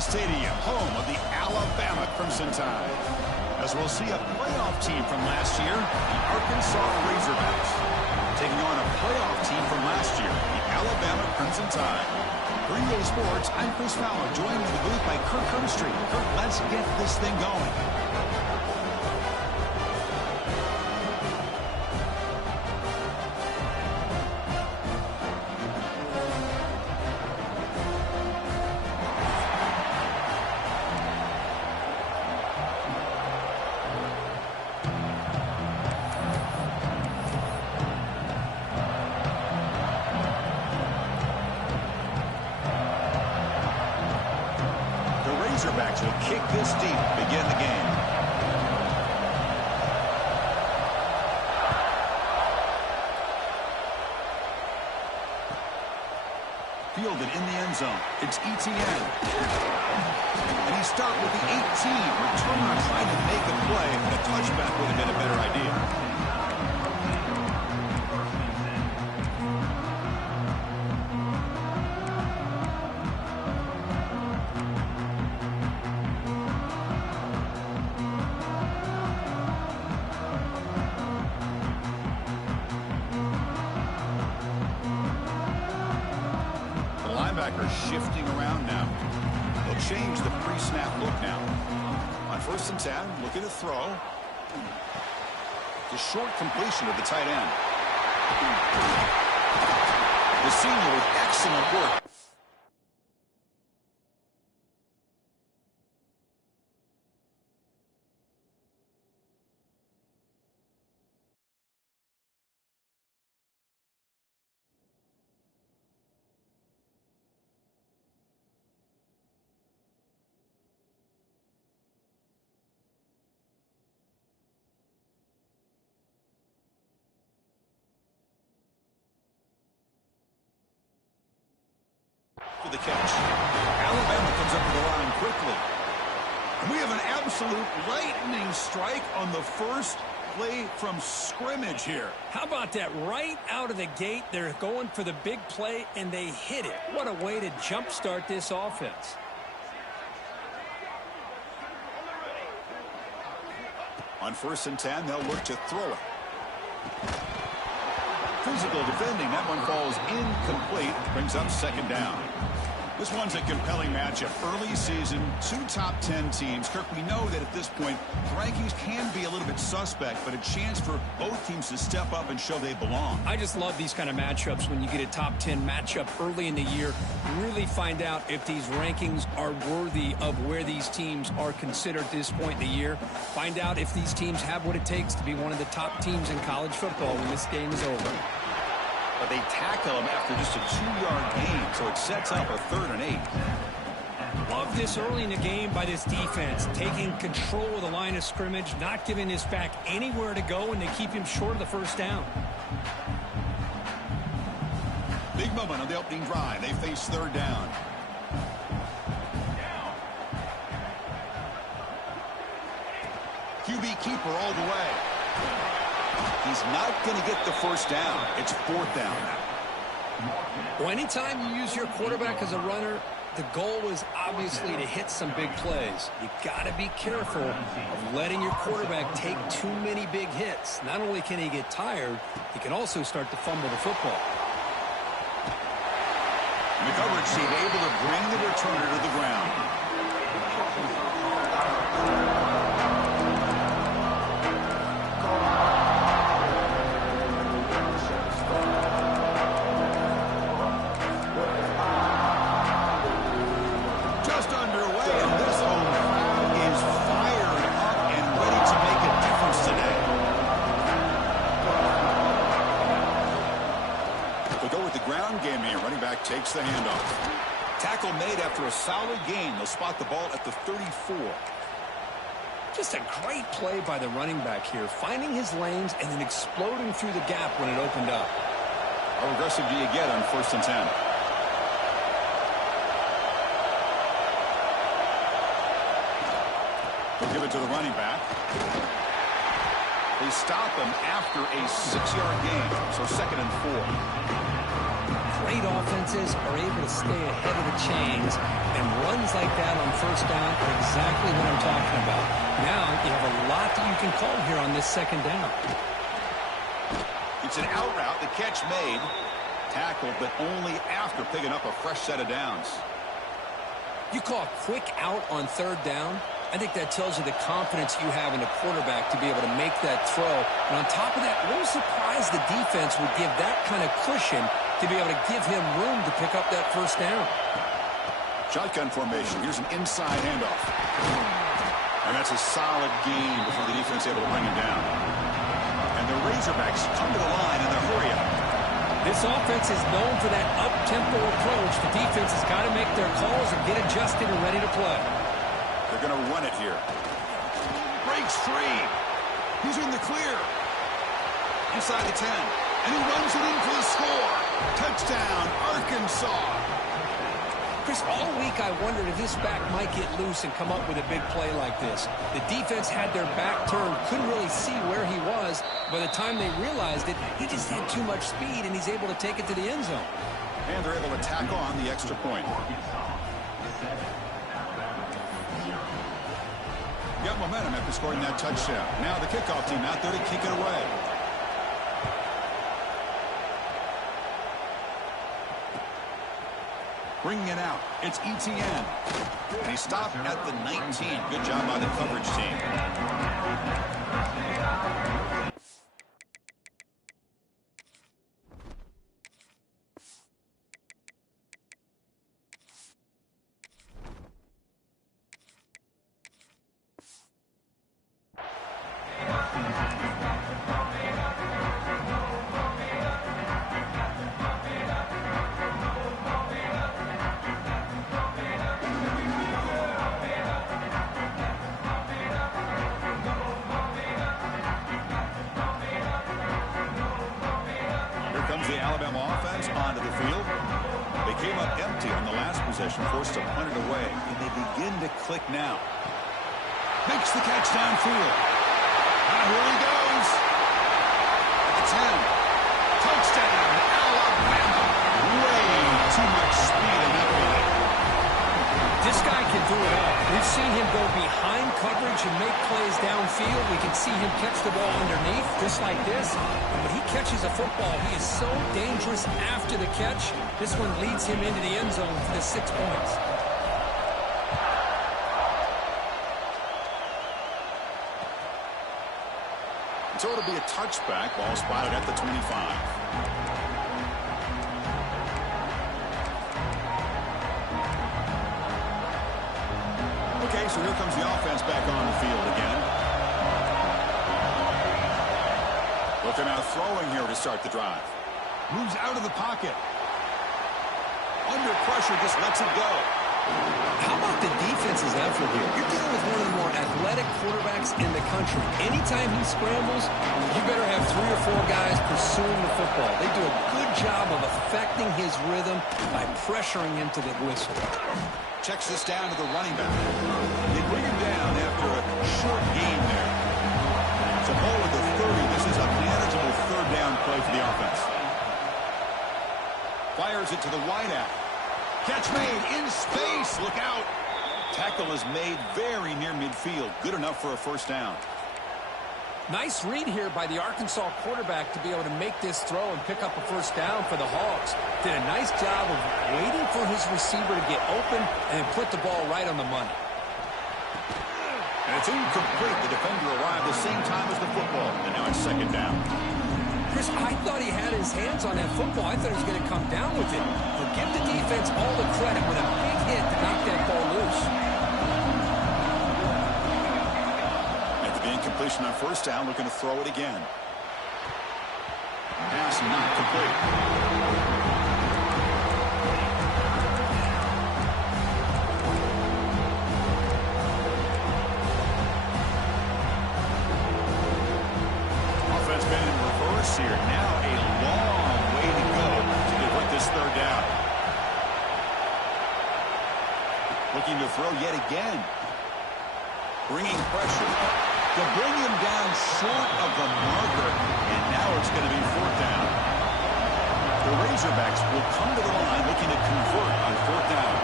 Stadium, home of the Alabama Crimson Tide. As we'll see a playoff team from last year, the Arkansas Razorbacks, taking on a playoff team from last year, the Alabama Crimson Tide. For EA Sports, I'm Chris Fowler, joined in the booth by Kirk Herbstreit. Kirk, let's get this thing going. Razorbacks will kick this deep to begin the game. Fielded in the end zone. It's Etienne. And he stopped with the 18. Returner trying to make a play, but a touchback would have been a better idea. Shifting around now. They'll change the pre-snap look now. On 1st and 10, looking to throw. The short completion of the tight end. The senior with excellent work. For the catch. Alabama comes up to the line quickly. And we have an absolute lightning strike on the first play from scrimmage here. How about that? Right out of the gate, they're going for the big play, and they hit it. What a way to jumpstart this offense. On 1st and 10, they'll look to throw it. Physical defending. That one falls incomplete. Brings up 2nd down. This one's a compelling matchup. Early season, 2 top 10 teams. Kirk, we know that at this point, the rankings can be a little bit suspect, but a chance for both teams to step up and show they belong. I just love these kind of matchups when you get a top 10 matchup early in the year. Really find out if these rankings are worthy of where these teams are considered at this point in the year. Find out if these teams have what it takes to be one of the top teams in college football when this game is over. But they tackle him after just a 2-yard gain, so it sets up a 3rd and 8. Love this early in the game by this defense, taking control of the line of scrimmage, not giving this back anywhere to go, and they keep him short of the 1st down. Big moment on the opening drive. They face 3rd down. QB keeper all the way. He's not going to get the 1st down. It's 4th down now. Well, anytime you use your quarterback as a runner, the goal is obviously to hit some big plays. You got to be careful of letting your quarterback take too many big hits. Not only can he get tired, he can also start to fumble the football. The coverage team able to bring the returner to the ground. Takes the handoff. Tackle made after a solid gain. They'll spot the ball at the 34. Just a great play by the running back here, finding his lanes and then exploding through the gap when it opened up. How aggressive do you get on 1st and 10? They'll give it to the running back. They stop him after a 6-yard gain, so 2nd and 4. great offenses are able to stay ahead of the chains, and runs like that on first down are exactly what I'm talking about. Now you have a lot that you can call here on this second down. It's an out route, the catch made. Tackled, but only after picking up a fresh set of downs. You call a quick out on third down. I think that tells you the confidence you have in the quarterback to be able to make that throw. And on top of that, a little surprised the defense would give that kind of cushion to be able to give him room to pick up that first down. Shotgun formation. Here's an inside handoff. And that's a solid gain before the defense able to bring him down. And the Razorbacks come to the line in their hurry up. This offense is known for that up-tempo approach. The defense has got to make their calls and get adjusted and ready to play. They're going to run it here. Breaks free. He's in the clear. Inside the 10. And he runs it in for the score. Touchdown, Arkansas. Chris, all week I wondered if this back might get loose and come up with a big play like this. The defense had their back turned, couldn't really see where he was. By the time they realized it, he just had too much speed, and he's able to take it to the end zone. And they're able to tack on the extra point. Got momentum after scoring that touchdown. Now the kickoff team out there to kick it away. Bringing it out, it's Etienne. And he stopped at the 19. Good job by the coverage team. Forced to punt it away, and they begin to click now. Makes the catch downfield. And here he goes. At the 10. Touchdown, Alabama. Way too much speed in that play. This guy can do it all. We've seen him go behind coverage and make plays downfield. We can see him catch the ball underneath, just like this. And when he catches a football, he is so dangerous after the catch. This one leads him into the end zone for the 6 points. So it'll be a touchback. Ball spotted at the 25. Okay, so here comes the offense back on the field again. Looking out throwing here to start the drive. Moves out of the pocket. Under pressure, just lets it go. How about the defense's effort here? You're dealing with one of the more athletic quarterbacks in the country. Anytime he scrambles, you better have 3 or 4 guys pursuing the football. They do a good job of affecting his rhythm by pressuring him to the whistle. Checks this down to the running back. They bring him down after a short gain there. It's a ball at the 30. This is a manageable third down play for the offense. Fires it to the wideout. Catch made in space. Look out. Tackle is made very near midfield. Good enough for a first down. Nice read here by the Arkansas quarterback to be able to make this throw and pick up a first down for the Hogs. Did a nice job of waiting for his receiver to get open and put the ball right on the money. And it's incomplete. The defender arrived the same time as the football. And now it's second down. Chris, I thought he had his hands on that football. I thought he was going to come down with it. But give the defense all the credit with a big hit to knock that ball loose. After the incompletion on first down, looking to throw it again. Pass not complete. Here. Now a long way to go to convert this third down. Looking to throw yet again. Bringing pressure to bring him down short of the marker. And now it's going to be fourth down. The The Razorbacks will come to the line looking to convert on 4th down.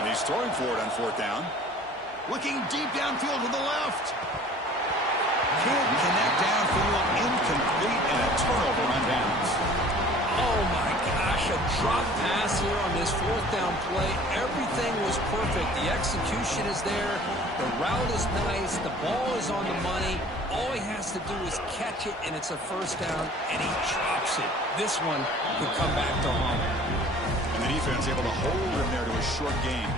And he's throwing for it on 4th down. Looking deep downfield to the left. Can't connect downfield, incomplete, and a turnover on downs. Oh my gosh, a drop pass here on this 4th down play. Everything was perfect. The execution is there. The route is nice. The ball is on the money. All he has to do is catch it, and it's a 1st down, and he drops it. This one could come back to haunt him. And the defense able to hold him there to a short gain.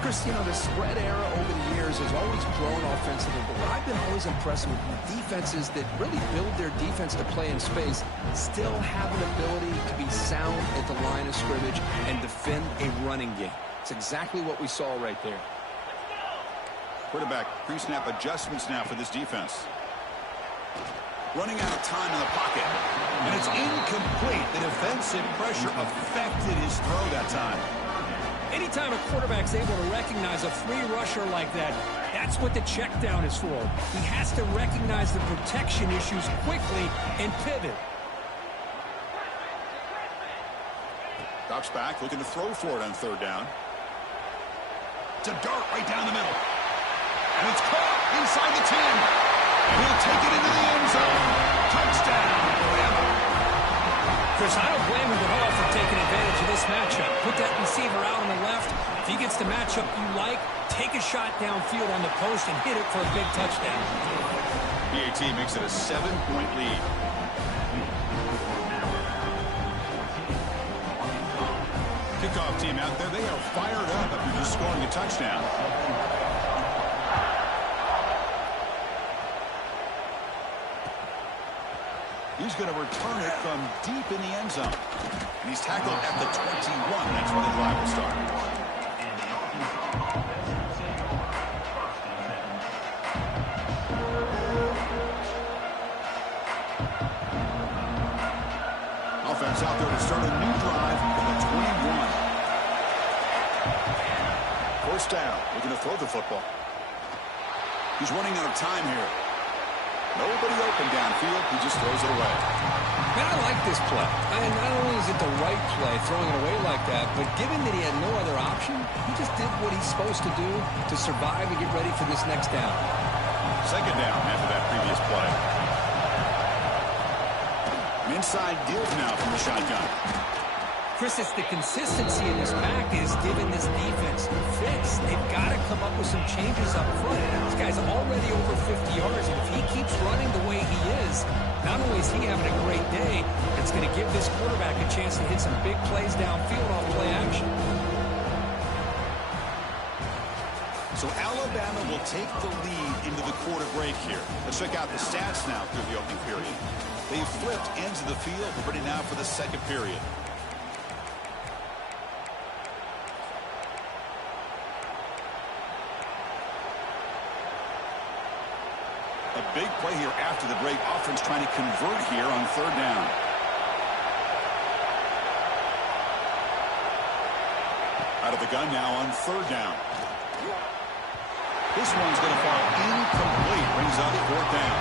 Chris, you know, the spread era over the years has always grown offensively, but what I've been always impressed with defenses that really build their defense to play in space still have an ability to be sound at the line of scrimmage and defend a running game. It's exactly what we saw right there. Quarterback pre-snap adjustments now for this defense. Running out of time in the pocket. And it's incomplete. The defensive pressure affected his throw that time. Anytime a quarterback's able to recognize a free rusher like that, that's what the check down is for. He has to recognize the protection issues quickly and pivot. Drops back, looking to throw for it on 3rd down. It's a dart right down the middle. And it's caught inside the 10. And he'll take it into the end zone. Touchdown, Bama. Chris, I don't blame him at all for taking advantage of this matchup. Put that receiver out on the left. If he gets the matchup you like, take a shot downfield on the post and hit it for a big touchdown. PAT makes it a 7-point lead. Kickoff team out there, they are fired up after just scoring a touchdown. He's going to return it from deep in the end zone. And he's tackled at the 21. That's where the drive will start. Offense out there to start a new drive from the 21. 1st down. Looking to throw the football. He's running out of time here. Nobody open downfield. He just throws it away. Man, I like this play. And not only is it the right play, throwing it away like that, but given that he had no other option, he just did what he's supposed to do to survive and get ready for this next down. 2nd down after that previous play. An inside give now from the shotgun. Chris, it's the consistency in this pack is giving this defense fits. They've got to come up with some changes up front. This guy's already over 50 yards, and if he keeps running the way he is, not only is he having a great day, it's going to give this quarterback a chance to hit some big plays downfield off play action. So Alabama will take the lead into the quarter break here. Let's check out the stats now through the opening period. They've flipped ends of the field, ready now for the 2nd period. A big play here after the break. Offense trying to convert here on 3rd down. Out of the gun now on 3rd down. This one's going to fall incomplete. Brings up 4th down.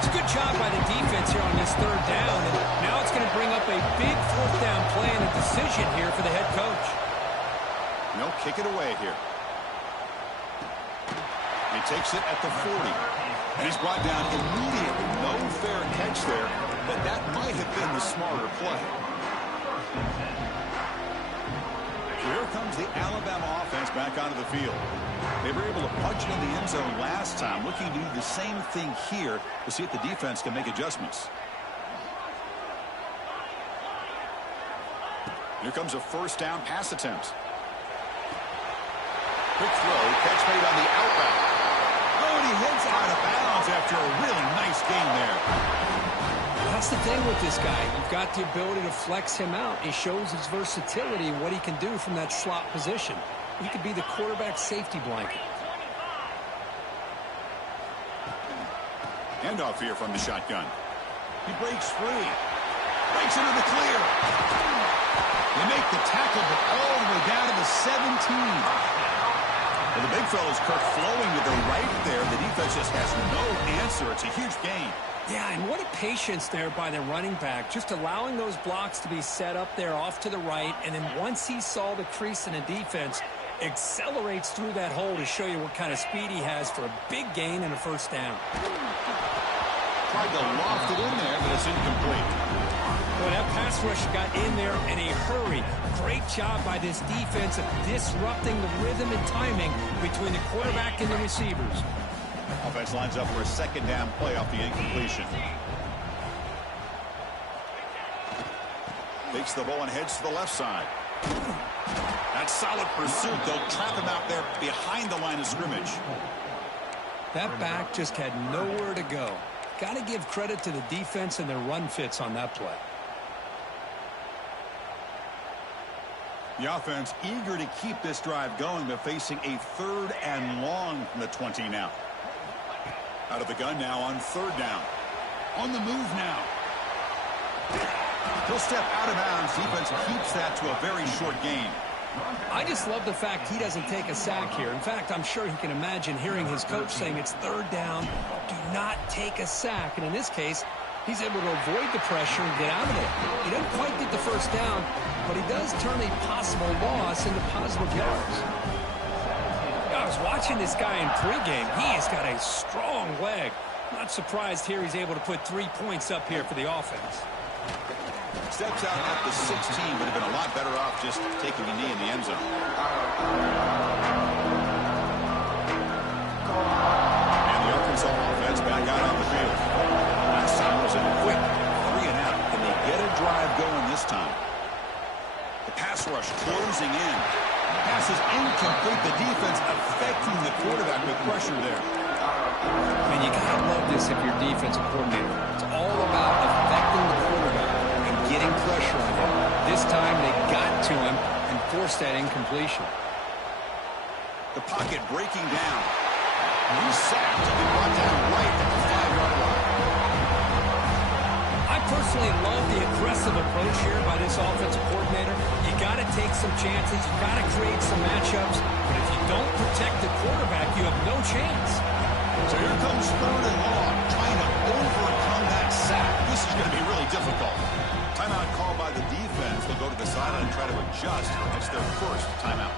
It's a good job by the defense here on this 3rd down. And now it's going to bring up a big 4th down play and a decision here for the head coach. No, kick it away here. He takes it at the 40. And he's brought down immediately. No fair catch there, but that might have been the smarter play. So here comes the Alabama offense back onto the field. They were able to punch it in the end zone last time, looking to do the same thing here to see if the defense can make adjustments. Here comes a 1st down pass attempt. Quick throw, catch made on the out route. Oh, and he heads out of bounds after a really nice game there. That's the thing with this guy. You've got the ability to flex him out. He shows his versatility and what he can do from that slot position. He could be the quarterback safety blanket. Handoff here from the shotgun. He breaks free. Breaks into the clear. They make the tackle, but all the way down to the 17. Well, the big fella's Kirk flowing to the right there. The defense just has no answer. It's a huge gain. Yeah, and what a patience there by the running back, just allowing those blocks to be set up there off to the right, and then once he saw the crease in the defense, accelerates through that hole to show you what kind of speed he has for a big gain and a first down. Tried to loft it in there, but it's incomplete. Well, that pass rush got in there in a hurry. Great job by this defense of disrupting the rhythm and timing between the quarterback and the receivers. Offense lines up for a second down play off the incompletion. Takes the ball and heads to the left side. That's solid pursuit. They'll trap him out there behind the line of scrimmage. That back just had nowhere to go. Got to give credit to the defense and their run fits on that play. The offense eager to keep this drive going, but facing a 3rd and long from the 20 now. Out of the gun now on 3rd down. On the move now. He'll step out of bounds. Defense keeps that to a very short gain. I just love the fact he doesn't take a sack here. In fact, I'm sure he can imagine hearing his coach saying it's 3rd down. Do not take a sack. And in this case, he's able to avoid the pressure and get out of there. He doesn't quite get the first down, but he does turn a possible loss into positive yards. I was watching this guy in pregame. He has got a strong leg. Not surprised here he's able to put 3 points up here for the offense. Steps out at the 16, would have been a lot better off just taking a knee in the end zone. And the Arkansas offense back out on the field. Last time was a quick 3 and out. Can they get a drive going this time? The pass rush closing in. Pass is incomplete. The defense affecting the quarterback with pressure there. I mean, you gotta love this if you're defensive coordinator. It's all about affecting the quarterback and getting pressure on him. This time they got to him and forced that incompletion. The pocket breaking down. He's sacked to be brought down right at the 5-yard line. I personally love the aggressive approach here by this offensive coordinator. You got to take some chances. You got to create some matchups. But if you don't protect the quarterback, you have no chance. So here comes 3rd and long, trying to overcome that sack. This is going to be really difficult. Timeout called by the defense. They'll go to the sideline and try to adjust. It's their first timeout.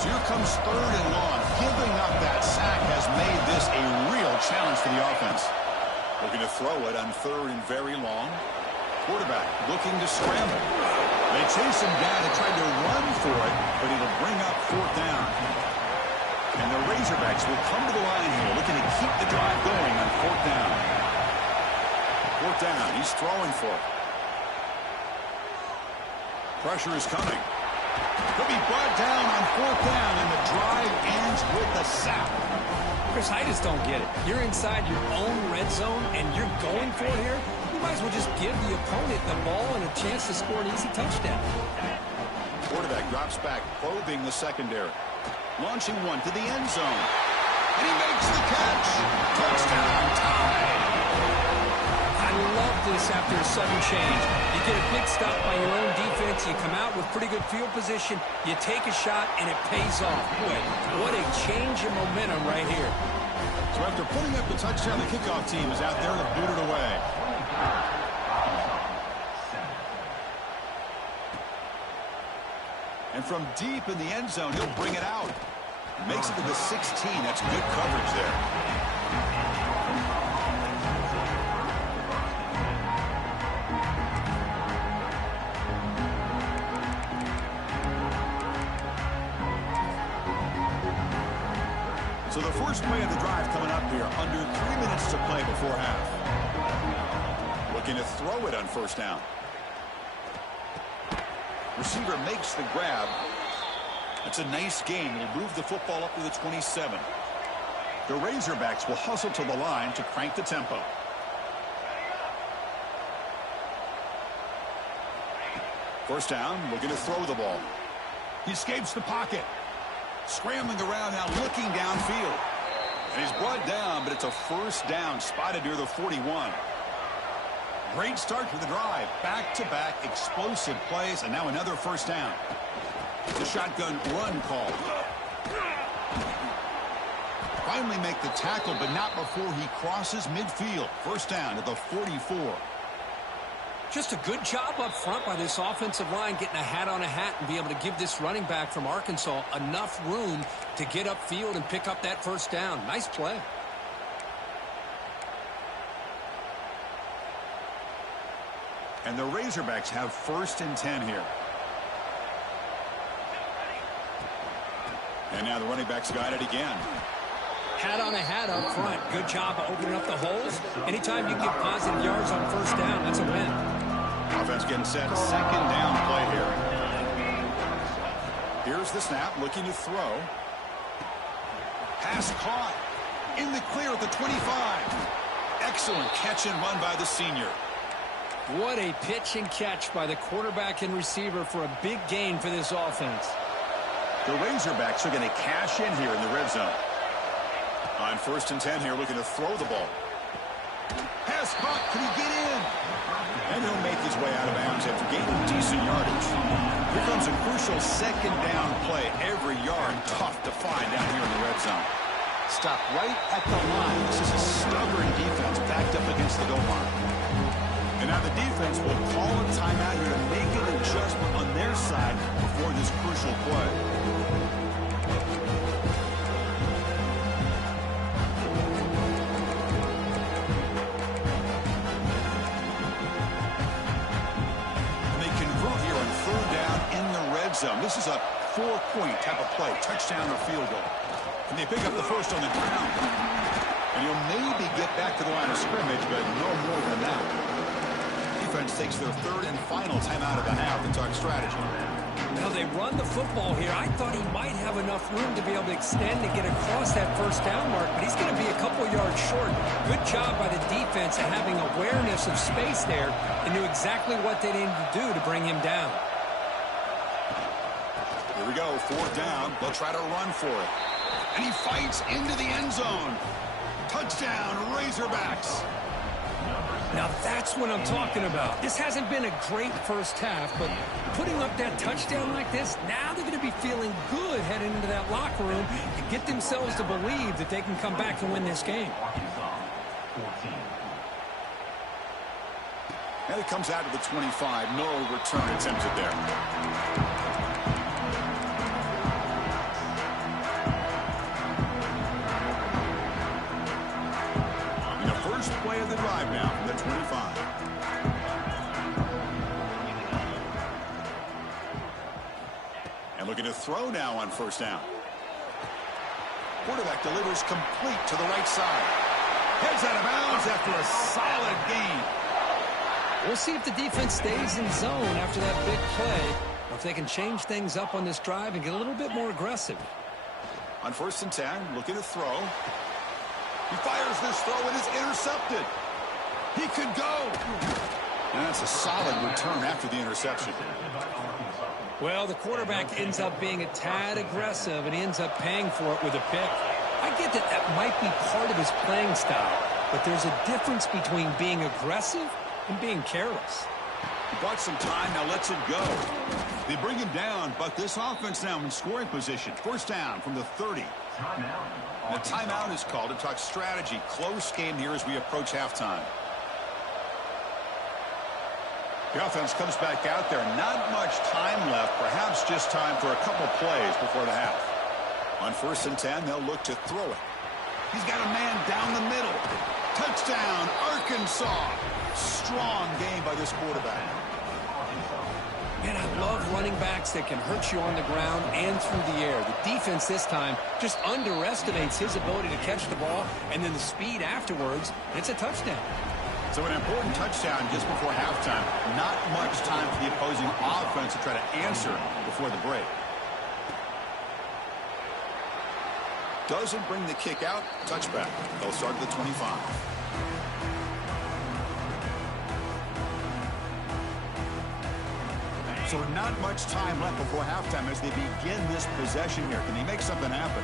So here comes 3rd and long. Giving up that sack has made this a real challenge for the offense. Looking to throw it on 3rd and very long. Quarterback looking to scramble. They chase him down and try to run for it, but it'll bring up 4th down. And the Razorbacks will come to the line here, looking to keep the drive going on 4th down. 4th down, he's throwing for it. Pressure is coming. He'll be brought down on 4th down, and the drive ends with a sack. Chris, I just don't get it. You're inside your own red zone, and you're going for it here? You might as well just give the opponent the ball and a chance to score an easy touchdown. Quarterback drops back, probing the secondary. Launching one to the end zone. And he makes the catch. Touchdown, tie. I love this after a sudden change. You get a big stop by your own defense. You come out with pretty good field position. You take a shot, and it pays off. Boy, what a change in momentum right here. So after putting up the touchdown, the kickoff team is out there to boot it away. And from deep in the end zone, he'll bring it out. Makes it to the 16. That's good coverage there. So the first play of the drive coming up here. Under 3 minutes to play before half. Looking to throw it on 1st down. Receiver makes the grab. It's a nice game. He'll move the football up to the 27. The Razorbacks will hustle to the line to crank the tempo. First down, looking to throw the ball. He escapes the pocket. Scrambling around now, looking downfield. And he's brought down, but it's a first down, spotted near the 41. Great start to the drive. Back-to-back explosive plays, and now another first down. The shotgun run call. Finally make the tackle, but not before he crosses midfield. First down at the 44. Just a good job up front by this offensive line, getting a hat on a hat and be able to give this running back from Arkansas enough room to get upfield and pick up that first down. Nice play. And the Razorbacks have 1st and 10 here. And now the running backs got it again. Hat on a hat up front. Good job of opening up the holes. Anytime you get positive yards on first down, that's a win. Offense getting set. Second down play here. Here's the snap, looking to throw. Pass caught. In the clear at the 25. Excellent catch and run by the senior. What a pitch and catch by the quarterback and receiver for a big gain for this offense. The Razorbacks are going to cash in here in the red zone. On 1st and 10 here, looking to throw the ball. Pass caught. Can he get in? And he'll make his way out of bounds after gaining decent yardage. Here comes a crucial second down play. Every yard tough to find down here in the red zone. Stop right at the line. This is a stubborn defense backed up against the goal line. And now the defense will call a timeout here to make an adjustment on their side before this crucial play. Zone. This is a 4-point type of play, touchdown or field goal. And they pick up the first on the ground. And he'll maybe get back to the line of scrimmage, but no more than that. Defense takes their 3rd and final timeout of the half to talk strategy. Now they run the football here. I thought he might have enough room to be able to extend and get across that first down mark, but he's going to be a couple yards short. Good job by the defense at having awareness of space there and knew exactly what they needed to do to bring him down. Here we go, 4th down. They'll try to run for it. And he fights into the end zone. Touchdown, Razorbacks. Now that's what I'm talking about. This hasn't been a great first half, but putting up that touchdown like this, now they're going to be feeling good heading into that locker room and get themselves to believe that they can come back and win this game. And it comes out to the 25. No return attempted there. First play of the drive now from the 25. And looking to throw now on first down. Quarterback delivers complete to the right side. Heads out of bounds after a solid gain. We'll see if the defense stays in zone after that big play, or if they can change things up on this drive and get a little bit more aggressive. On 1st and 10, looking to throw. He fires this throw and is intercepted. He could go. And that's a solid return after the interception. Well, the quarterback ends up being a tad aggressive, and he ends up paying for it with a pick. I get that that might be part of his playing style, but there's a difference between being aggressive and being careless. He bought some time, now lets it go. They bring him down, but this offense now in scoring position. First down from the 30. And a timeout is called to talk strategy. Close game here as we approach halftime. The offense comes back out there. Not much time left. Perhaps just time for a couple plays before the half. On 1st and 10, they'll look to throw it. He's got a man down the middle. Touchdown, Arkansas. Strong game by this quarterback. Man, I love running backs that can hurt you on the ground and through the air. The defense this time just underestimates his ability to catch the ball, and then the speed afterwards, it's a touchdown. So an important touchdown just before halftime. Not much time for the opposing offense to try to answer before the break. Doesn't bring the kick out. Touchback. They'll start at the 25. So not much time left before halftime as they begin this possession here. Can they make something happen?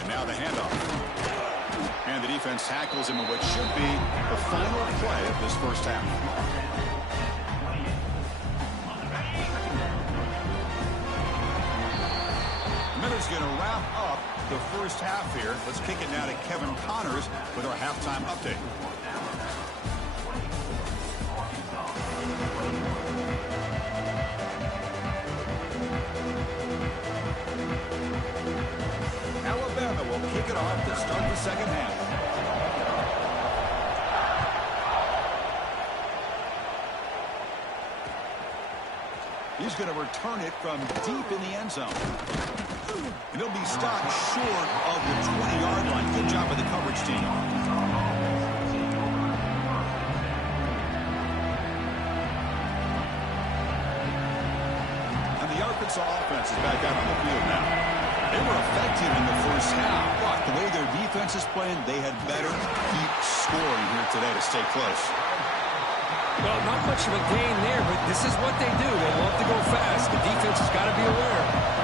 And now the handoff. And the defense tackles him in what should be the final play of this first half. Miller's going to wrap up the first half here. Let's kick it now to Kevin Connors with our halftime update. Alabama will kick it off to start the second half. He's going to return it from deep in the end zone. And he'll be stopped short of the 20-yard line. Good job by the coverage team. And the Arkansas offense is back out on the field now. They were effective in the first half, but the way their defense is playing, they had better keep scoring here today to stay close. Well, not much of a gain there, but this is what they do. They love to go fast. The defense has got to be aware.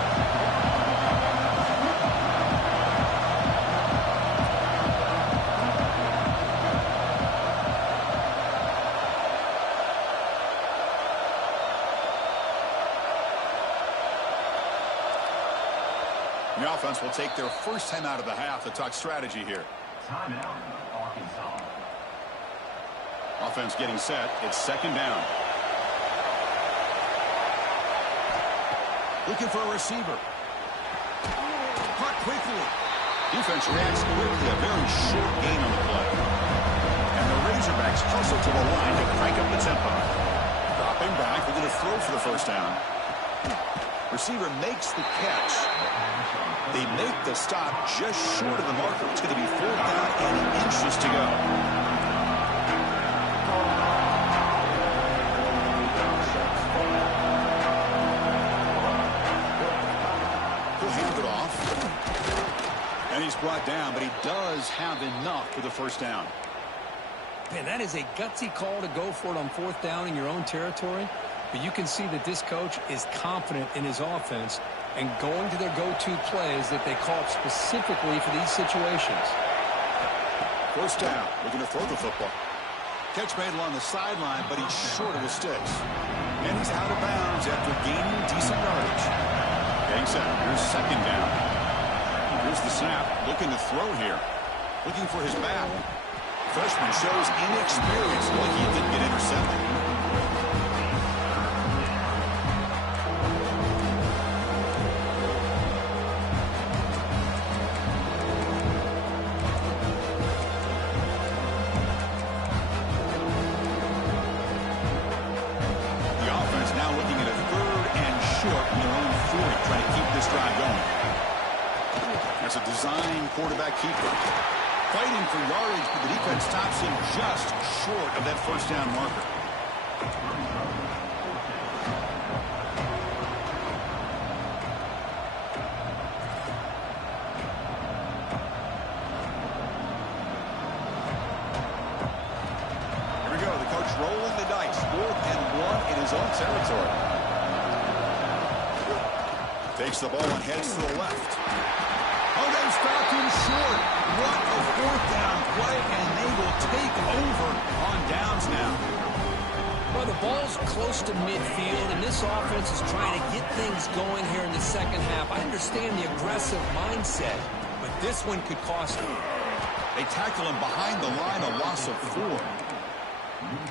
The offense will take their first time out of the half to talk strategy here. Timeout, Arkansas. Offense getting set. It's second down. Looking for a receiver. Caught quickly. Defense reacts quickly. A very short gain on the play. And the Razorbacks hustle to the line to crank up the tempo. Dropping back. They're going to throw for the first down. Receiver makes the catch. They make the stop just short of the marker. It's going to be 4th down and inches to go. He'll hand it off. And he's brought down, but he does have enough for the first down. Man, that is a gutsy call to go for it on 4th down in your own territory. But you can see that this coach is confident in his offense and going to their go-to plays that they call up specifically for these situations. First down. Looking to throw the football. Catch made along the sideline, but he's short of the sticks. And he's out of bounds after gaining decent yardage. Getting set. Here's second down. Here's the snap. Looking to throw here. Looking for his back. Freshman shows inexperience. Lucky he didn't get intercepted. As a design quarterback keeper. Fighting for yardage, but the defense stops him just short of that first down marker. Here we go. The coach rolling the dice. 4th and 1 in his own territory. Takes the ball and heads to the left. Oh, they stopped him short. What a 4th down play, and they will take over on downs now. Well, the ball's close to midfield, and this offense is trying to get things going here in the second half. I understand the aggressive mindset, but this one could cost them. They tackle him behind the line, a loss of 4.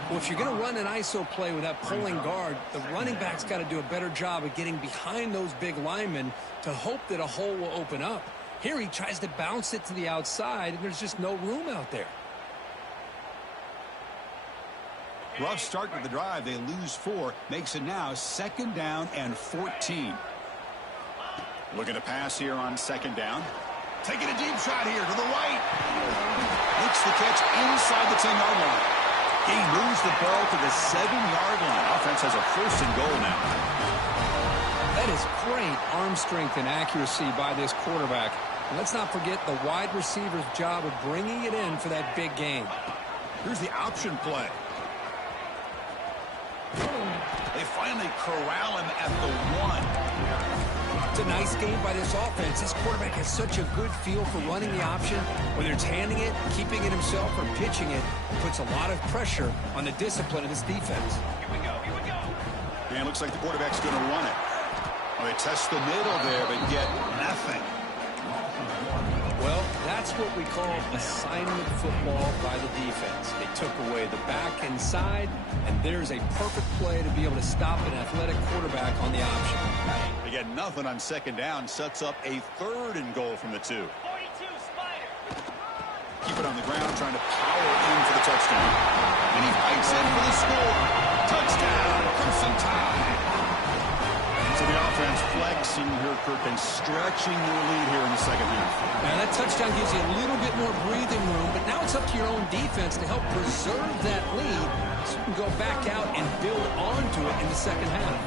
Well, if you're going to run an ISO play with that pulling guard, the running back's got to do a better job of getting behind those big linemen to hope that a hole will open up. Here he tries to bounce it to the outside, and there's just no room out there. Rough start to the drive. They lose 4. Makes it now second down and 14. Looking to pass here on second down. Taking a deep shot here to the right. Makes the catch inside the 10-yard line. He moves the ball to the 7-yard line. Offense has a 1st and goal now. That is great arm strength and accuracy by this quarterback. And let's not forget the wide receiver's job of bringing it in for that big game. Here's the option play. They finally corral him at the 1. It's a nice game by this offense. This quarterback has such a good feel for running the option. Whether it's handing it, keeping it himself, or pitching it, it puts a lot of pressure on the discipline of this defense. Here we go. And it looks like the quarterback's going to run it. Oh, they test the middle there, but get nothing. Well, that's what we call assignment football by the defense. They took away the back inside, and there's a perfect play to be able to stop an athletic quarterback on the option. They get nothing on second down. Sets up a 3rd and goal from the 2. 42, Spider. Keep it on the ground, trying to power in for the touchdown. And he fights in for the score. Touchdown, Crimson Tide. So the offense flexing here, Kirk, and stretching their lead here in the second half. Now that touchdown gives you a little bit more breathing room, but now it's up to your own defense to help preserve that lead so you can go back out and build onto it in the second half.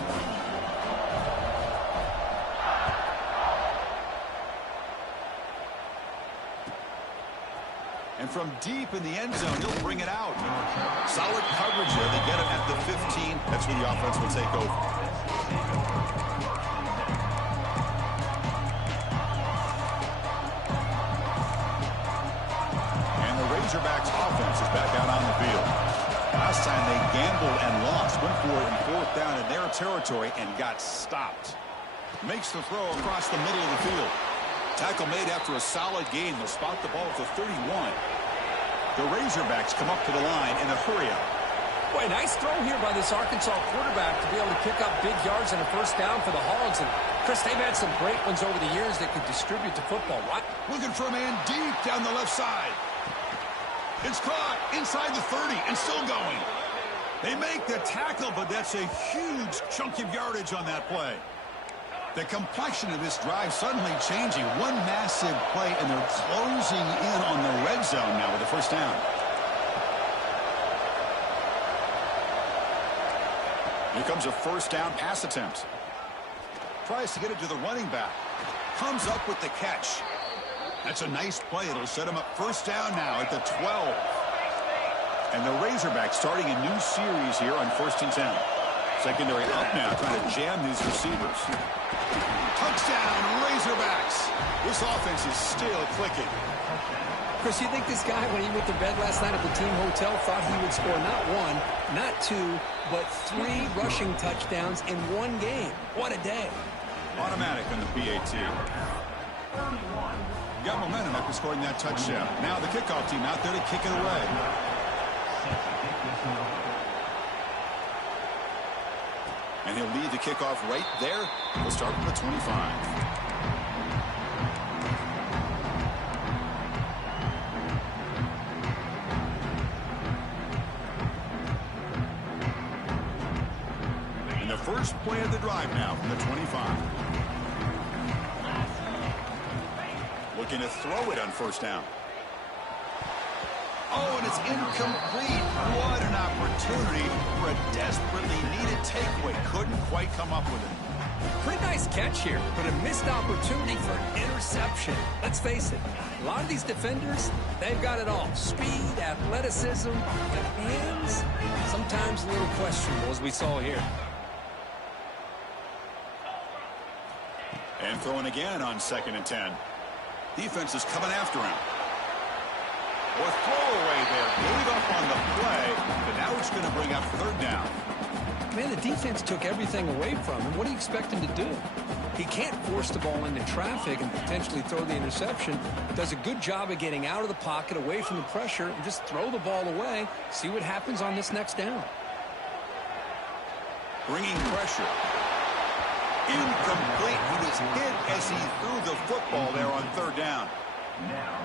And from deep in the end zone, he'll bring it out. Solid coverage there. They get him at the 15. That's where the offense will take over. And the Razorbacks offense is back out on the field. Last time they gambled and lost. Went for it in 4th down in their territory and got stopped. Makes the throw across the middle of the field. Tackle made after a solid gain. They'll spot the ball at the 31. The Razorbacks come up to the line in a hurry-up. Boy, nice throw here by this Arkansas quarterback to be able to pick up big yards and a 1st down for the Hogs. And, Chris, they've had some great ones over the years that could distribute the football. Right? Looking for a man deep down the left side. It's caught inside the 30 and still going. They make the tackle, but that's a huge chunk of yardage on that play. The complexion of this drive suddenly changing. One massive play, and they're closing in on the red zone now with the 1st down. Here comes a 1st down pass attempt. Tries to get it to the running back. Comes up with the catch. That's a nice play. It'll set him up 1st down now at the 12. And the Razorbacks starting a new series here on 1st and 10. Secondary up now, trying to jam these receivers. Touchdown, Razorbacks. This offense is still clicking. Chris, you think this guy, when he went to bed last night at the team hotel, thought he would score not 1, not 2, but 3 rushing touchdowns in one game? What a day. Automatic on the PAT. Got momentum after scoring that touchdown. Now the kickoff team out there to kick it away. And he'll lead the kickoff right there. We'll start from the 25. And the first play of the drive now from the 25. Looking to throw it on 1st down. Oh, and it's incomplete. What an opportunity for a desperately needed takeaway. Couldn't quite come up with it. Pretty nice catch here, but a missed opportunity for an interception. Let's face it, a lot of these defenders, they've got it all. Speed, athleticism, but hands, sometimes a little questionable, as we saw here. And throwing again on 2nd and 10. Defense is coming after him. Or throwaway there. Gave up on the play, but now it's going to bring up 3rd down. Man, the defense took everything away from him. What do you expect him to do? He can't force the ball into traffic and potentially throw the interception. Does a good job of getting out of the pocket, away from the pressure, and just throw the ball away. See what happens on this next down. Bringing pressure. Incomplete. He was hit as he threw the football there on 3rd down.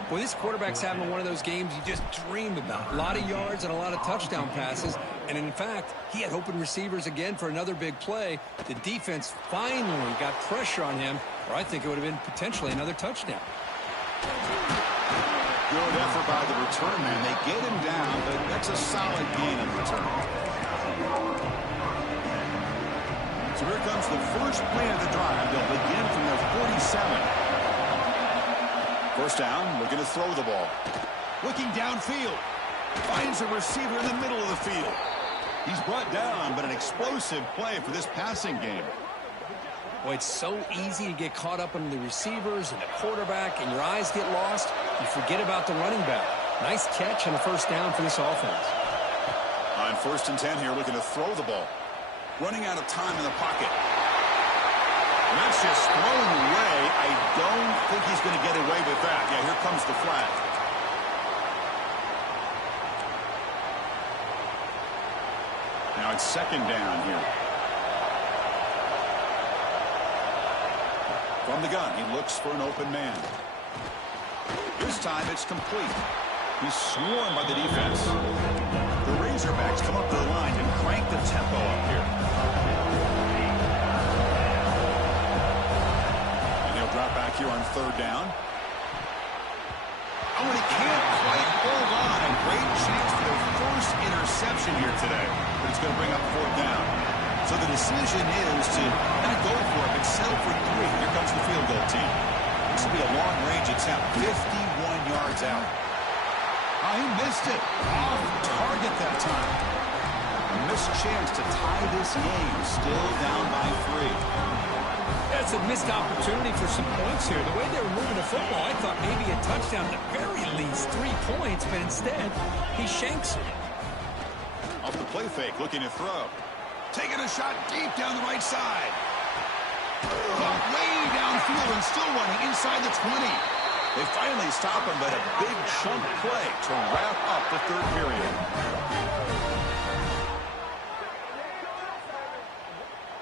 Well, this quarterback's having one of those games you just dream about. A lot of yards and a lot of touchdown passes. And in fact, he had open receivers again for another big play. The defense finally got pressure on him, or I think it would have been potentially another touchdown. Good effort by the return man. They get him down, but that's a solid gain in return. So here comes the first play of the drive. They'll begin from their 47. 1st down, looking to throw the ball. Looking downfield. Finds a receiver in the middle of the field. He's brought down, but an explosive play for this passing game. Well, it's so easy to get caught up in the receivers and the quarterback, and your eyes get lost. You forget about the running back. Nice catch and a first down for this offense. On 1st and 10 here, looking to throw the ball. Running out of time in the pocket. And that's just thrown away. I don't think he's going to get away with that. Yeah, here comes the flag. Now it's 2nd down here. From the gun, he looks for an open man. This time it's complete. He's swarmed by the defense. The Razorbacks come up to the line and crank the tempo up here. And he'll drop back here on 3rd down. Oh, and he can't quite hold on. A great chance for their first interception here today. But it's going to bring up 4th down. So the decision is to not go for it, but settle for 3. Here comes the field goal team. This will be a long-range attempt, 51 yards out. Oh, he missed it. Off target that time. A missed chance to tie this game. Still down by 3. That's a missed opportunity for some points here. The way they were moving the football, I thought maybe a touchdown, at the very least 3 points, but instead, he shanks it. Off the play fake, looking to throw. Taking a shot deep down the right side. Caught way downfield and still running inside the 20. They finally stop him, but a big chunk play to wrap up the 3rd period.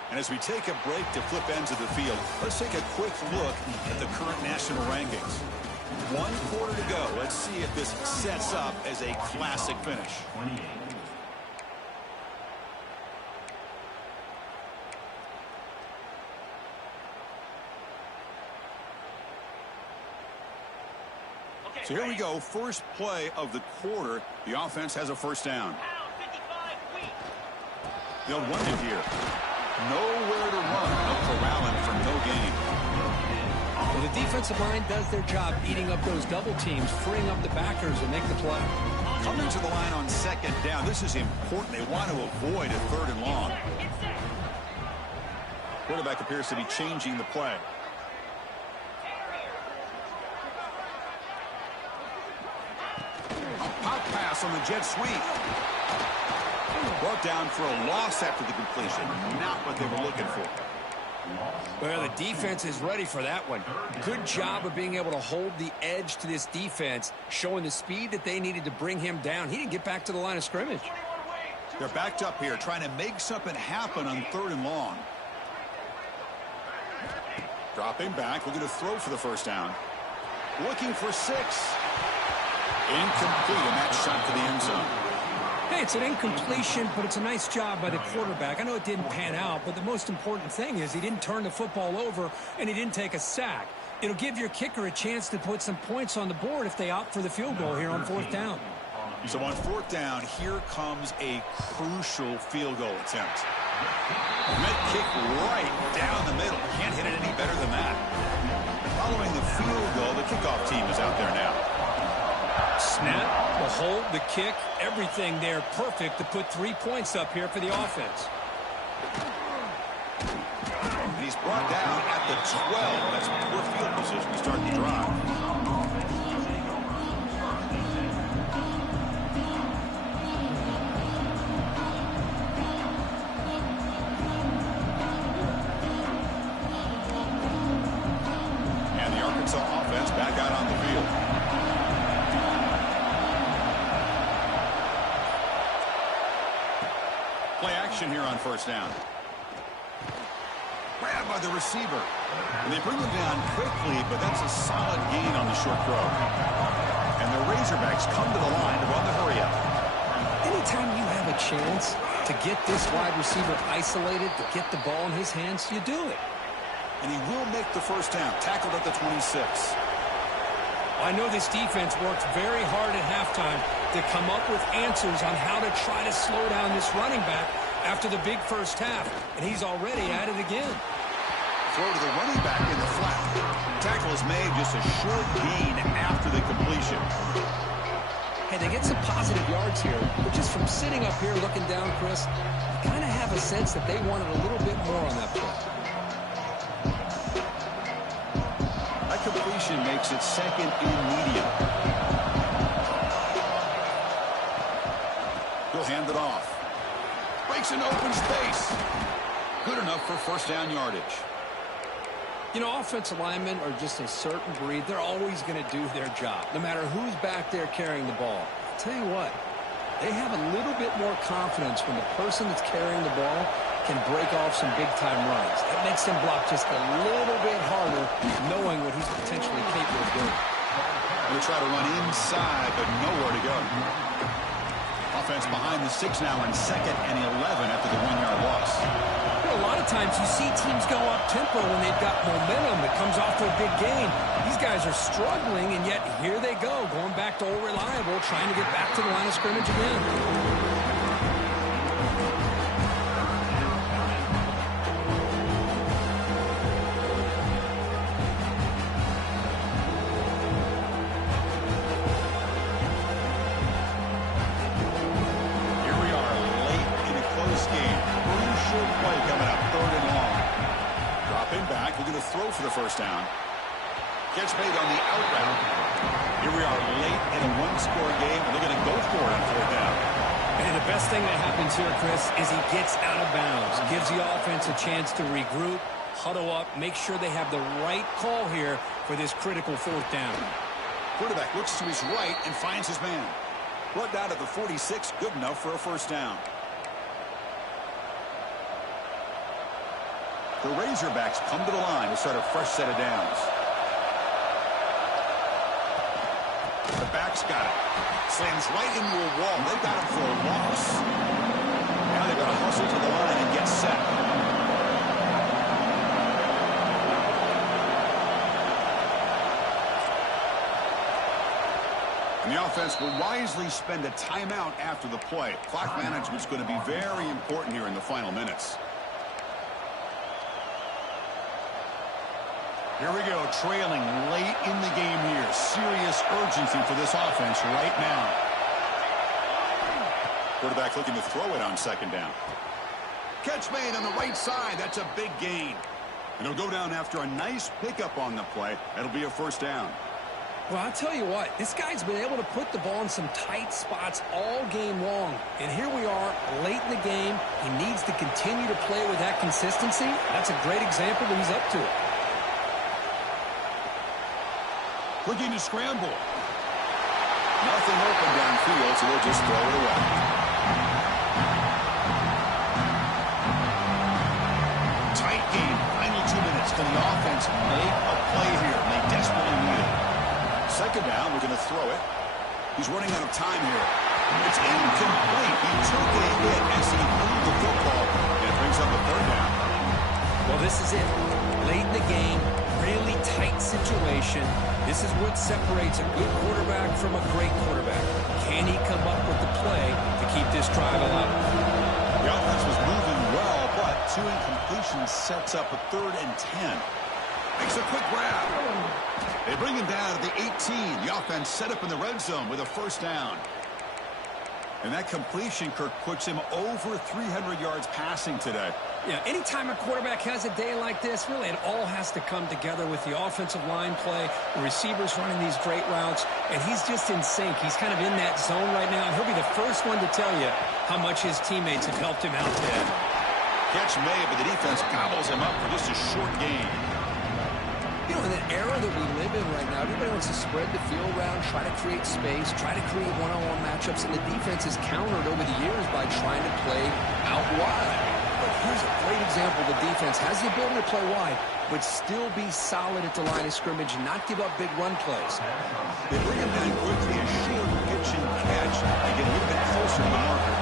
And as we take a break to flip ends of the field, let's take a quick look at the current national rankings. 1 quarter to go. Let's see if this sets up as a classic finish. 28. So here we go, first play of the quarter. The offense has a 1st down. They'll run it here. Nowhere to run. No corralling for no gain. Well, the defensive line does their job eating up those double teams, freeing up the backers and make the play. Coming to the line on 2nd down. This is important. They want to avoid a 3rd and long. Quarterback appears to be changing the play. Pop pass on the jet sweep. Brought down for a loss after the completion. Not what they were looking for. Well, the defense is ready for that one. Good job of being able to hold the edge to this defense, showing the speed that they needed to bring him down. He didn't get back to the line of scrimmage. They're backed up here, trying to make something happen on 3rd and long. Dropping back, looking to throw for the 1st down. Looking for 6. Incomplete, and that shot to the end zone. Hey, it's an incompletion, but it's a nice job by the quarterback. I know it didn't pan out, but the most important thing is he didn't turn the football over, and he didn't take a sack. It'll give your kicker a chance to put some points on the board if they opt for the field goal here on 4th down. So on 4th down, here comes a crucial field goal attempt. Mid kick right down the middle. Can't hit it any better than that. Following the field goal, the kickoff team is out there now. Snap, the hold, the kick, everything there perfect to put 3 points up here for the offense. And he's brought down at the 12. That's poor field position to start the drive. And the Arkansas offense back out on the field. Play action here on 1st down. Grabbed by the receiver. And they bring him down quickly, but that's a solid gain on the short throw. And the Razorbacks come to the line to run the hurry up. Anytime you have a chance to get this wide receiver isolated, to get the ball in his hands, you do it. And he will make the 1st down, tackled at the 26. I know this defense worked very hard at halftime to come up with answers on how to try to slow down this running back after the big first half, and he's already at it again. Throw to the running back in the flat. Tackle is made, just a short gain after the completion. Hey, they get some positive yards here, but just from sitting up here looking down, Chris, you kind of have a sense that they wanted a little bit more on that play. completion makes it second and medium. He'll hand it off. Breaks an open space. Good enough for first down yardage. You know, offensive linemen are just a certain breed. They're always going to do their job, no matter who's back there carrying the ball. I'll tell you what, they have a little bit more confidence when the person that's carrying the ball can break off some big-time runs. That makes him block just a little bit harder, knowing what he's potentially capable of doing. Going to try to run inside, but nowhere to go. Offense behind the 6 now in second and 11 after the 1-yard loss. You know, a lot of times you see teams go up-tempo when they've got momentum that comes off their big gain. These guys are struggling, and yet here they go, going back to old reliable, trying to get back to the line of scrimmage again. Throw for the first down. Gets made on the out route. Here we are late in a one-score game, and they're going to go for it on fourth down. And the best thing that happens here, Chris, is he gets out of bounds. Gives the offense a chance to regroup, huddle up, make sure they have the right call here for this critical fourth down. Quarterback looks to his right and finds his man. Brought down at the 46, good enough for a first down. The Razorbacks come to the line to start a fresh set of downs. The back's got it. Slams right into a wall. They've got him for a loss. Now they've got to hustle to the line and get set. And the offense will wisely spend a timeout after the play. Clock management's going to be very important here in the final minutes. Here we go, trailing late in the game here. Serious urgency for this offense right now. Quarterback looking to throw it on second down. Catch made on the right side. That's a big gain. And he'll go down after a nice pickup on the play. That'll be a first down. Well, I'll tell you what, this guy's been able to put the ball in some tight spots all game long. And here we are, late in the game. He needs to continue to play with that consistency. That's a great example that he's up to it. Looking to scramble. Nothing open downfield, so they'll just throw it away. Tight game. Final 2 minutes. Can the offense make a play here? They desperately need it. Second down, we're going to throw it. He's running out of time here. It's incomplete. He took a hit as he moved the football, and it brings up a third down. Well, this is it. Late in the game, really tight situation. This is what separates a good quarterback from a great quarterback. Can he come up with the play to keep this drive alive? The offense was moving well, but 2 incompletions sets up a 3rd and 10. Makes a quick grab. They bring him down to the 18. The offense set up in the red zone with a first down. And that completion, Kirk, puts him over 300 yards passing today. Yeah, anytime a quarterback has a day like this, really it all has to come together with the offensive line play, the receivers running these great routes, and he's just in sync. He's kind of in that zone right now, and he'll be the first one to tell you how much his teammates have helped him out today. Catch made, but the defense gobbles him up for just a short gain. You know, in the era that we live in right now, everybody wants to spread the field around, try to create space, try to create one-on-one matchups, and the defense has countered over the years by trying to play out wide. But here's a great example. The defense has the ability to play wide, but still be solid at the line of scrimmage and not give up big run plays. They bring him down quickly, a short pitch and catch, and get a little bit closer to the marker.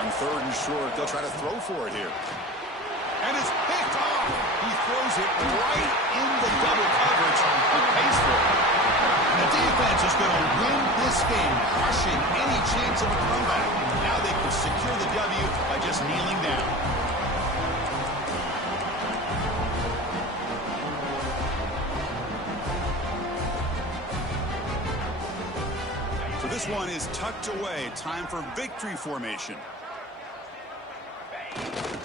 On 3rd and short, they'll try to throw for it here. And it's picked off. He throws it right into double coverage and pays for it. The defense is going to win this game, crushing any chance of a comeback. Now they can secure the W by just kneeling down. So this one is tucked away. Time for victory formation.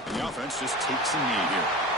The offense just takes a knee here.